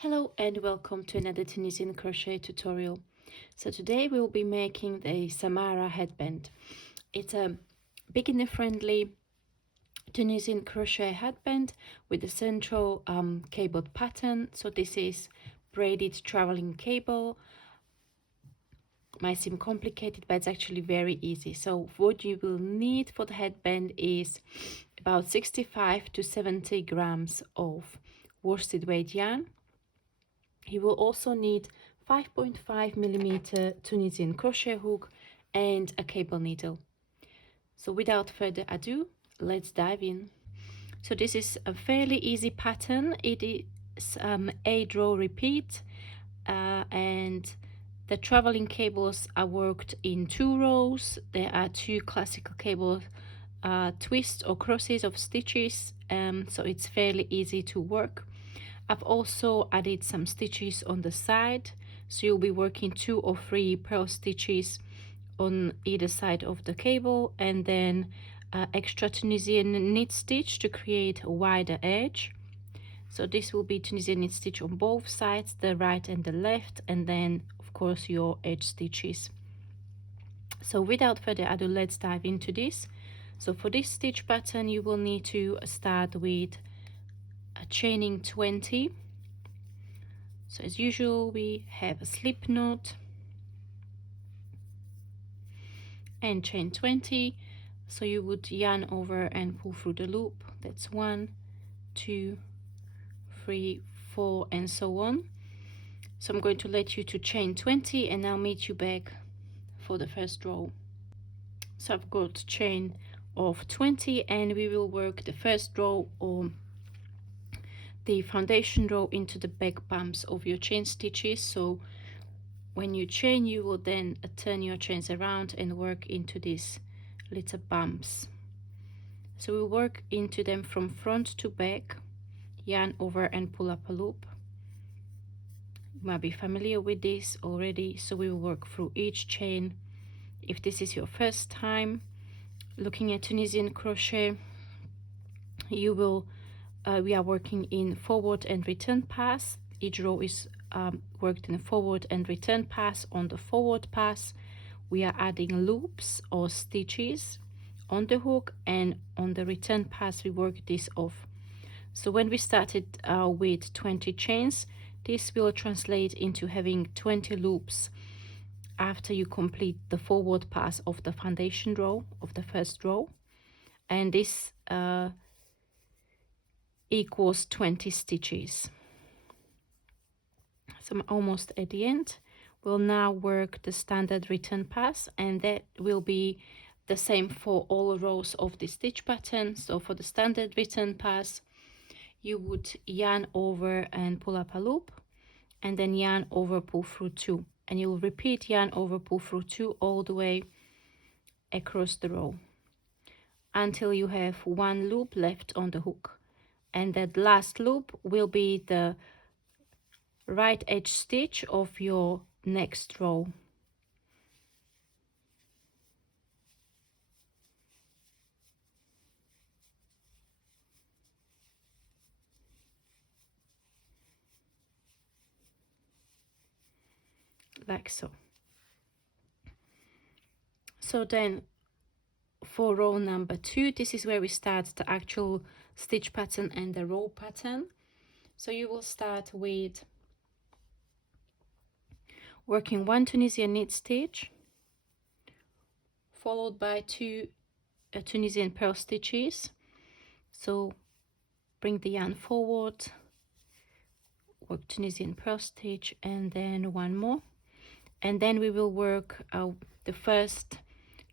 Hello and welcome to another Tunisian crochet tutorial. So today we'll be making the Samara headband. It's a beginner friendly Tunisian crochet headband with a central cabled pattern. So this is braided traveling cable. Might seem complicated, but it's actually very easy. So what you will need for the headband is about 65 to 70 grams of worsted weight yarn. You will also need 5.5mm Tunisian crochet hook and a cable needle. So without further ado, let's dive in. So this is a fairly easy pattern. It is 8-row repeat and the traveling cables are worked in 2 rows. There are 2 classical cable twists or crosses of stitches, so it's fairly easy to work. I've also added some stitches on the side, so you'll be working 2 or 3 purl stitches on either side of the cable, and then extra Tunisian knit stitch to create a wider edge. So this will be Tunisian knit stitch on both sides, the right and the left, and then of course your edge stitches. So without further ado, let's dive into this. So for this stitch pattern you will need to start with a chaining 20. So as usual we have a slip knot and chain 20. So you would yarn over and pull through the loop. That's 1, 2, 3, 4 and so on. So I'm going to let you to chain 20 and I'll meet you back for the first row. So I've got chain of 20 and we will work the first row or the foundation row into the back bumps of your chain stitches. So when you chain, you will then turn your chains around and work into these little bumps. So we'll work into them from front to back, yarn over and pull up a loop. You might be familiar with this already, so we will work through each chain. If this is your first time looking at Tunisian crochet, you will we are working in forward and return pass. Each row is worked in a forward and return pass. On the forward pass we are adding loops or stitches on the hook, and on the return pass we work this off. So when we started with 20 chains, this will translate into having 20 loops after you complete the forward pass of the foundation row of the first row, and this equals 20 stitches. So I'm almost at the end. We'll now work the standard return pass, and that will be the same for all rows of the stitch pattern. So for the standard return pass, you would yarn over and pull up a loop, and then yarn over, pull through 2, and you'll repeat yarn over, pull through 2 all the way across the row until you have 1 loop left on the hook, and that last loop will be the right edge stitch of your next row. Like so. So then for row number 2, this is where we start the actual stitch pattern and the row pattern. So you will start with working 1 Tunisian knit stitch followed by 2 Tunisian purl stitches. So bring the yarn forward, work Tunisian purl stitch, and then 1 more, and then we will work the first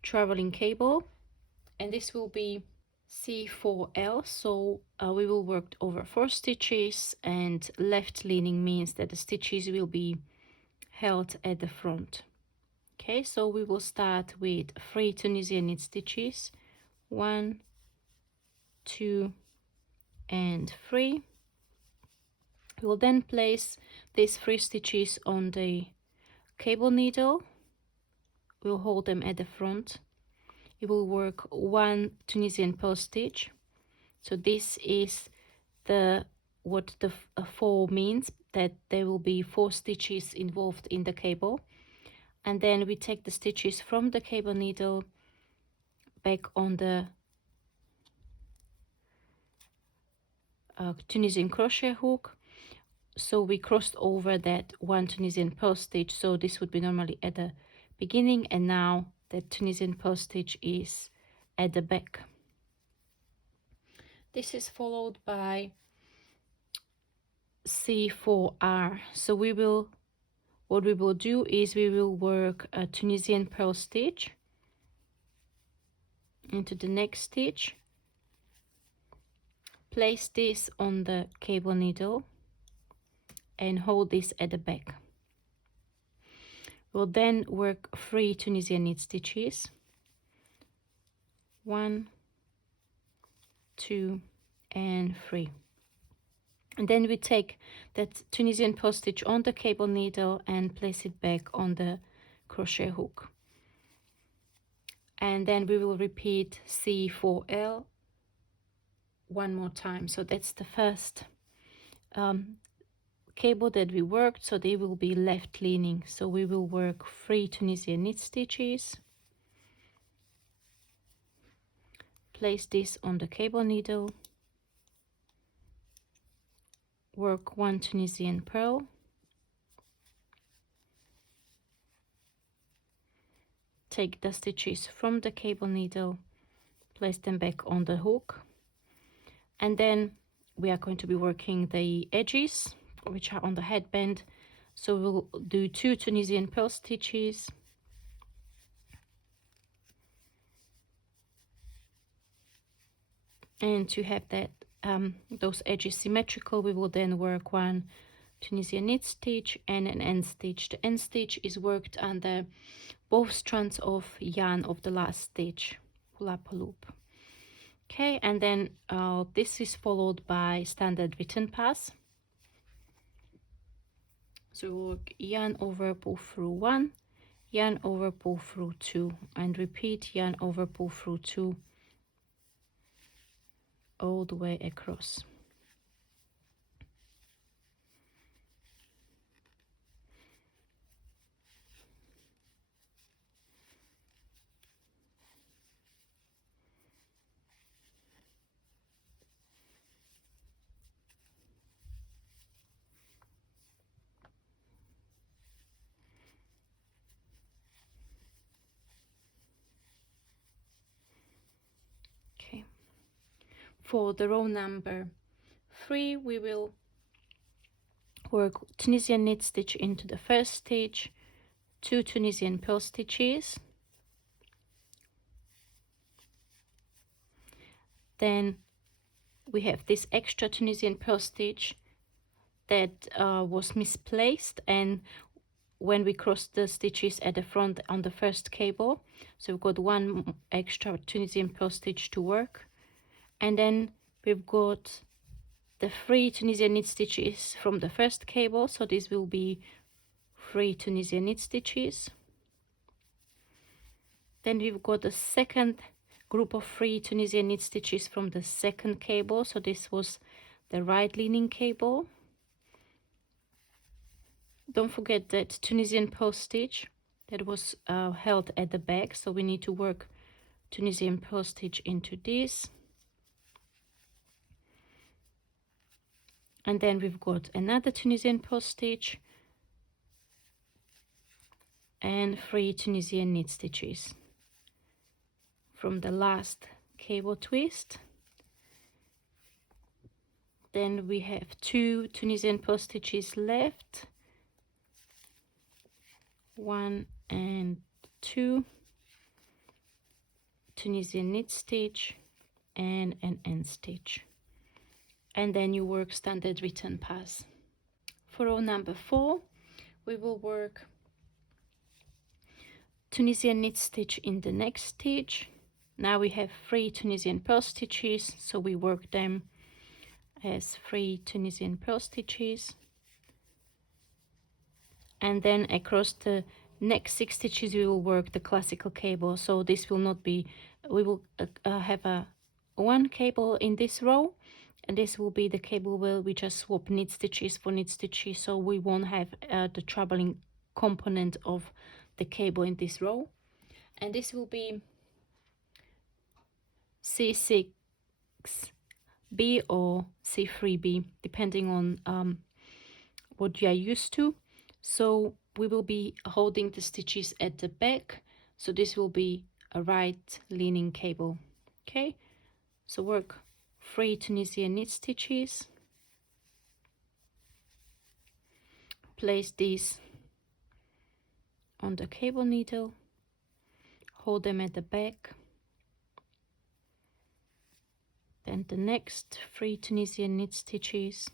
traveling cable, and this will be C4L. So we will work over 4 stitches, and left leaning means that the stitches will be held at the front. Okay, so we will start with 3 Tunisian knit stitches, 1, 2 and 3. We will then place these 3 stitches on the cable needle. We'll hold them at the front. You will work 1 Tunisian purl stitch. So this is what the 4 means. that there will be 4 stitches involved in the cable, and then we take the stitches from the cable needle back on the Tunisian crochet hook. So we crossed over that 1 Tunisian purl stitch, so this would be normally at the beginning, and now the Tunisian purl stitch is at the back. This is followed by C4R. So what we will do is we will work a Tunisian purl stitch into the next stitch, place this on the cable needle and hold this at the back. We'll then work 3 Tunisian knit stitches, 1, 2 and 3, and then we take that Tunisian purl stitch on the cable needle and place it back on the crochet hook, and then we will repeat C4L one more time. So that's the first cable that we worked, so they will be left leaning. So we will work 3 Tunisian knit stitches, place this on the cable needle, work 1 Tunisian purl, take the stitches from the cable needle, place them back on the hook, and then we are going to be working the edges which are on the headband. So we'll do 2 Tunisian purl stitches, and to have that those edges symmetrical, we will then work 1 Tunisian knit stitch and an end stitch. The end stitch is worked under both strands of yarn of the last stitch. Pull up a loop. Okay, and then this is followed by standard return pass. So we'll work yarn over, pull through 1, yarn over, pull through 2, and repeat yarn over, pull through 2 all the way across. Okay. For the row number 3, we will work Tunisian knit stitch into the first stitch, 2 Tunisian purl stitches, then we have this extra Tunisian purl stitch that was misplaced, and when we crossed the stitches at the front on the first cable, so we've got 1 extra Tunisian purl stitch to work, and then we've got the 3 Tunisian knit stitches from the first cable, so this will be 3 Tunisian knit stitches. Then we've got the second group of 3 Tunisian knit stitches from the second cable, so this was the right leaning cable. Don't forget that Tunisian purl stitch that was held at the back, so we need to work Tunisian purl stitch into this. And then we've got another Tunisian purl stitch and 3 Tunisian knit stitches from the last cable twist. Then we have 2 Tunisian purl stitches left, 1 and 2 Tunisian knit stitch and an end stitch, and then you work standard return pass. For row number 4, we will work Tunisian knit stitch in the next stitch. Now we have 3 Tunisian purl stitches, so we work them as 3 Tunisian purl stitches, and then across the next 6 stitches we will work the classical cable. So this will not be, we will have a 1 cable in this row, and this will be the cable where we just swap knit stitches for knit stitches, so we won't have the traveling component of the cable in this row. And this will be C6B or C3B, depending on what you are used to. So we will be holding the stitches at the back, so this will be a right leaning cable. Okay, so work 3 Tunisian knit stitches, place these on the cable needle, hold them at the back, then the next 3 Tunisian knit stitches,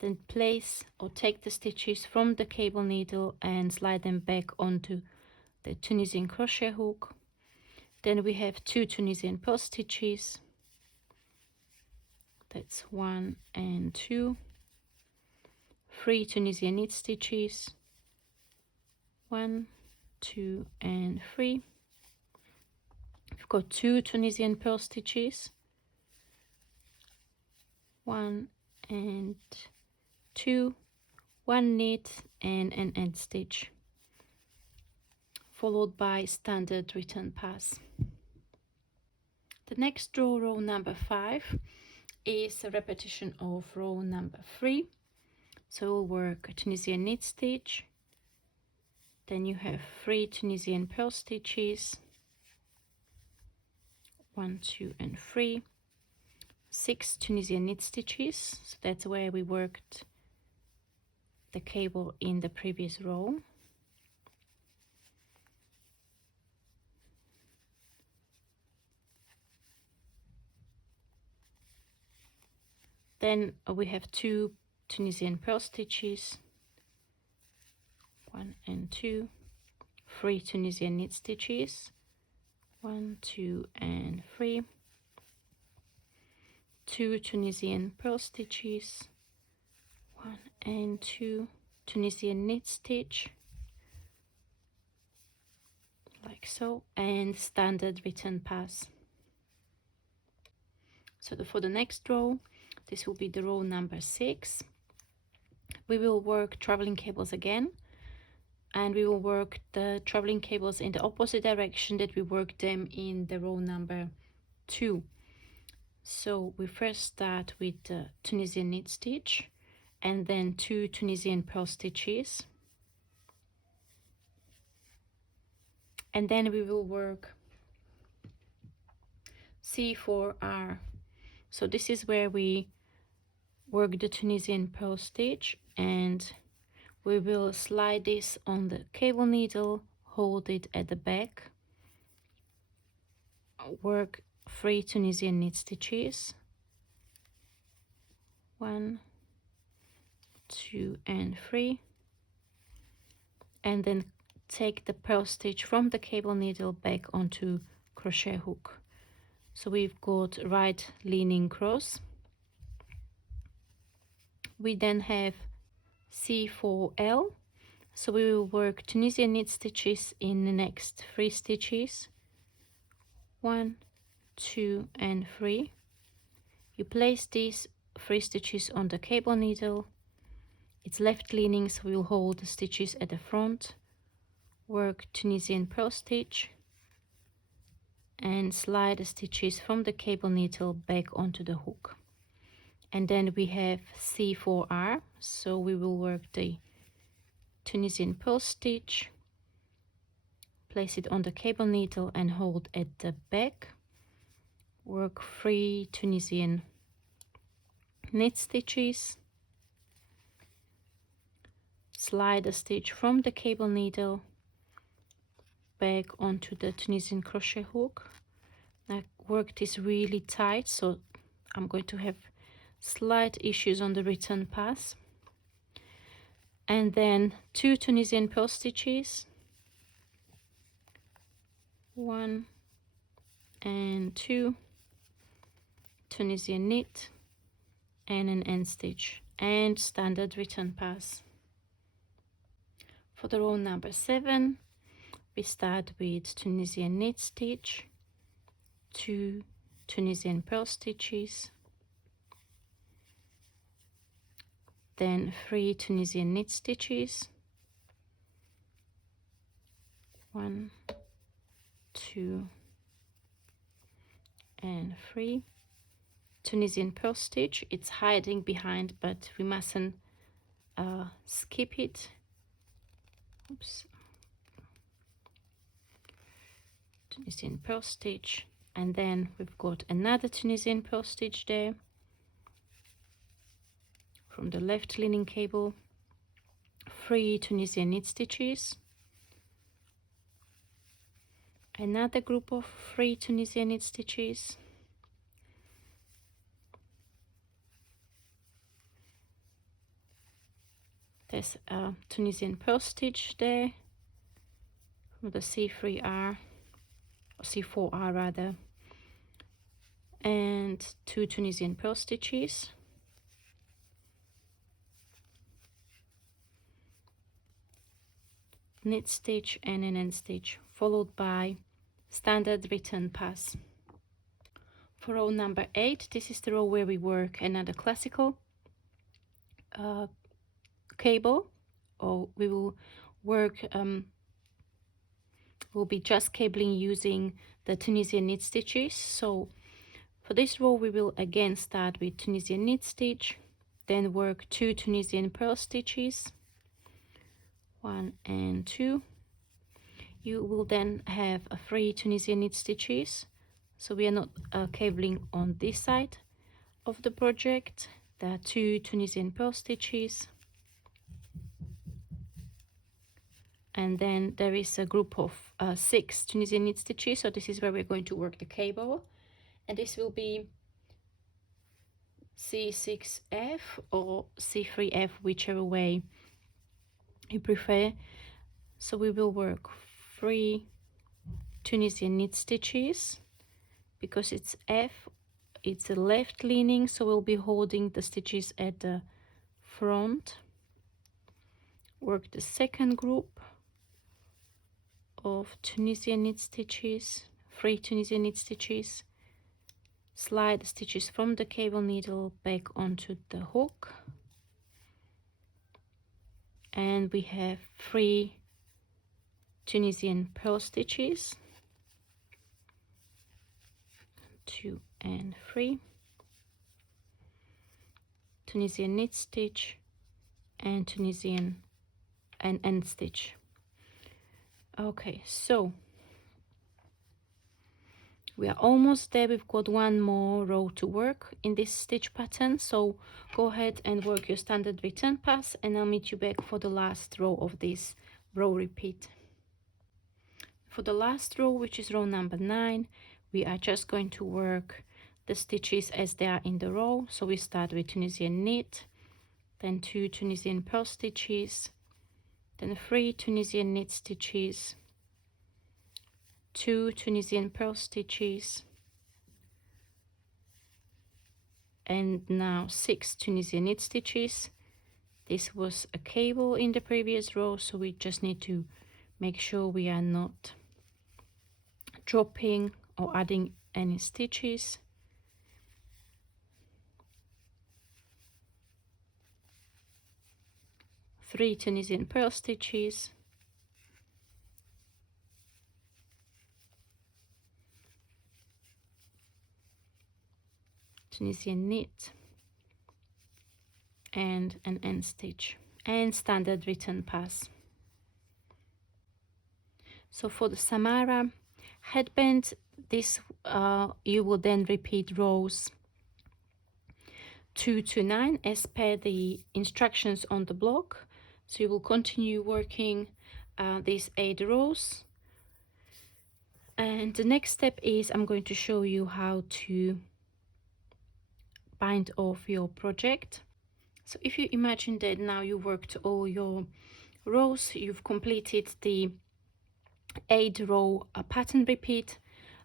then place or take the stitches from the cable needle and slide them back onto the Tunisian crochet hook. Then we have 2 Tunisian post stitches, that's 1 and 2, 3 Tunisian knit stitches, 1, 2 and 3. We've got 2 Tunisian pearl stitches, 1 and 2, 1 knit and an end stitch, followed by standard return pass. The next row, row number 5, is a repetition of row number 3. So we'll work a Tunisian knit stitch, then you have 3 Tunisian pearl stitches, 1, 2 and 3, 6 Tunisian knit stitches, so that's where we worked the cable in the previous row. Then we have 2 Tunisian pearl stitches, 1 and 2, 3 Tunisian knit stitches, 1, 2 and 3, 2 Tunisian pearl stitches, 1 and 2, Tunisian knit stitch, like so, and standard return pass. So for the next row, this will be the row number 6. We will work traveling cables again, and we will work the traveling cables in the opposite direction that we worked them in the row number 2. So we first start with the Tunisian knit stitch and then 2 Tunisian pearl stitches, and then we will work C4R. So this is where we work the Tunisian pearl stitch, and we will slide this on the cable needle, hold it at the back, work 3 Tunisian knit stitches, 1, 2 and 3, and then take the pearl stitch from the cable needle back onto crochet hook. So we've got right leaning cross. We then have C4L, so we will work Tunisian knit stitches in the next 3 stitches, 1, 2 and 3. You place these 3 stitches on the cable needle. It's left leaning, so we'll hold the stitches at the front, work Tunisian pearl stitch, and slide the stitches from the cable needle back onto the hook. And then we have C4R, so we will work the Tunisian pearl stitch, place it on the cable needle and hold at the back, work 3 Tunisian knit stitches, slide a stitch from the cable needle back onto the Tunisian crochet hook. I work this really tight, so I'm going to have slight issues on the return pass. And then 2 Tunisian pearl stitches, 1 and 2, Tunisian knit and an end stitch, and standard return pass. For the row number 7, we start with Tunisian knit stitch, 2 Tunisian purl stitches, then 3 Tunisian knit stitches, 1, 2 and 3. Tunisian purl stitch, it's hiding behind, but we mustn't skip it. Oops. Tunisian purl stitch, and then we've got another Tunisian purl stitch there from the left leaning cable, 3 Tunisian knit stitches, another group of 3 Tunisian knit stitches, there's a Tunisian purl stitch there from the C3R, or C4R rather, and 2 Tunisian purl stitches, knit stitch and an end stitch, followed by standard return pass. For row number 8, this is the row where we work another classical cable, or we will work we'll be just cabling using the Tunisian knit stitches. So for this row we will again start with Tunisian knit stitch, then work 2 Tunisian purl stitches, 1 and 2. You will then have 3 Tunisian knit stitches, so we are not cabling on this side of the project. There are 2 Tunisian purl stitches, and then there is a group of 6 Tunisian knit stitches, so this is where we're going to work the cable, and this will be C6F or C3F, whichever way you prefer. So we will work 3 Tunisian knit stitches. Because it's F, it's a left leaning, so we'll be holding the stitches at the front. Work the second group of Tunisian knit stitches, 3 Tunisian knit stitches, slide the stitches from the cable needle back onto the hook, and we have 3 Tunisian purl stitches, 2 and 3, Tunisian knit stitch and Tunisian and end stitch. Okay, so we are almost there. We've got one more row to work in this stitch pattern, so go ahead and work your standard return pass, and I'll meet you back for the last row of this row repeat. For the last row, which is row number 9, we are just going to work the stitches as they are in the row. So we start with Tunisian knit, then 2 Tunisian purl stitches, then 3 Tunisian knit stitches, 2 Tunisian purl stitches, and now 6 Tunisian knit stitches. This was a cable in the previous row, so we just need to make sure we are not dropping or adding any stitches. Three Tunisian purl stitches, Tunisian knit, and an end stitch, and standard return pass. So for the Samara headband, this you will then repeat rows 2 to 9 as per the instructions on the block. So you will continue working these 8 rows, and the next step is I'm going to show you how to bind off your project. So if you imagine that now you worked all your rows, you've completed the 8 row pattern repeat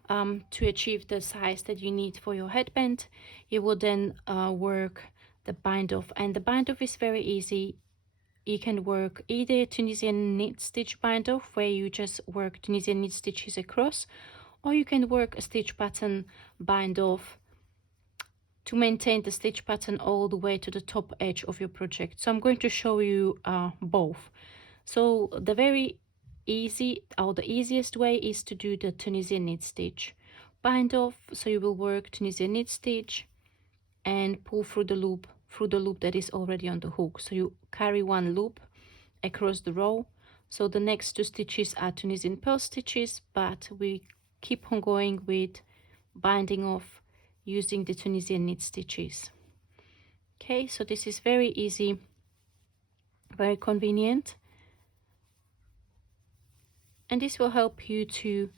to achieve the size that you need for your headband, you will then work the bind off, and the bind off is very easy. You can work either Tunisian knit stitch bind off, where you just work Tunisian knit stitches across, or you can work a stitch pattern bind off to maintain the stitch pattern all the way to the top edge of your project. So I'm going to show you both. So the very easy, or the easiest way, is to do the Tunisian knit stitch bind off. So you will work Tunisian knit stitch and pull through the loop that is already on the hook. So you carry one loop across the row. So the next two stitches are Tunisian purl stitches, but we keep on going with binding off using the Tunisian knit stitches. Okay, so this is very easy, very convenient, and this will help you to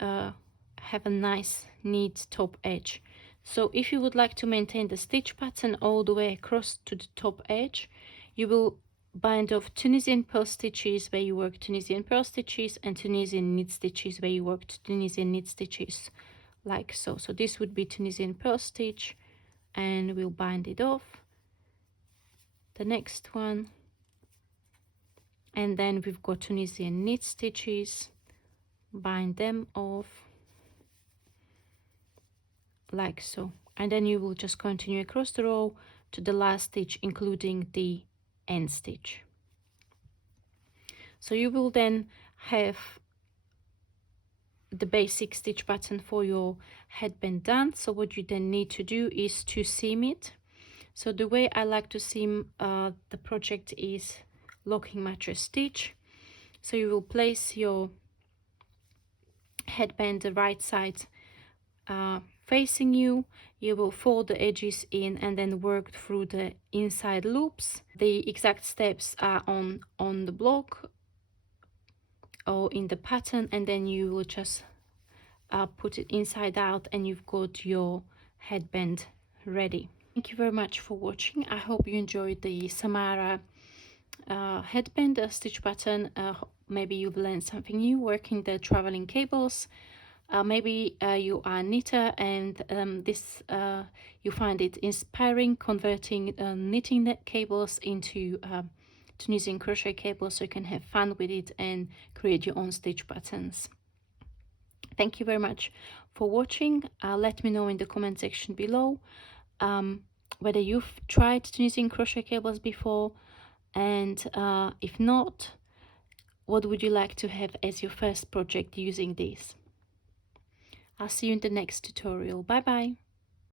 have a nice neat top edge. So if you would like to maintain the stitch pattern all the way across to the top edge, you will bind off Tunisian purl stitches where you work Tunisian purl stitches, and Tunisian knit stitches where you work Tunisian knit stitches, like so. So this would be Tunisian purl stitch, and we'll bind it off. The next one, and then we've got Tunisian knit stitches, bind them off like so, and then you will just continue across the row to the last stitch, including the end stitch. So you will then have the basic stitch pattern for your headband done. So what you then need to do is to seam it. So the way I like to seam the project is locking mattress stitch. So you will place your headband the right side facing you. You will fold the edges in and then work through the inside loops. The exact steps are on the block or in the pattern, and then you will just put it inside out, and you've got your headband ready. Thank you very much for watching. I hope you enjoyed the Samara headband stitch pattern. Maybe you've learned something new working the traveling cables. Maybe you are a knitter, and you find it inspiring, converting knitting net cables into Tunisian crochet cables, so you can have fun with it and create your own stitch patterns. Thank you very much for watching. Let me know in the comment section below whether you've tried Tunisian crochet cables before, and if not, what would you like to have as your first project using these? I'll see you in the next tutorial. Bye bye.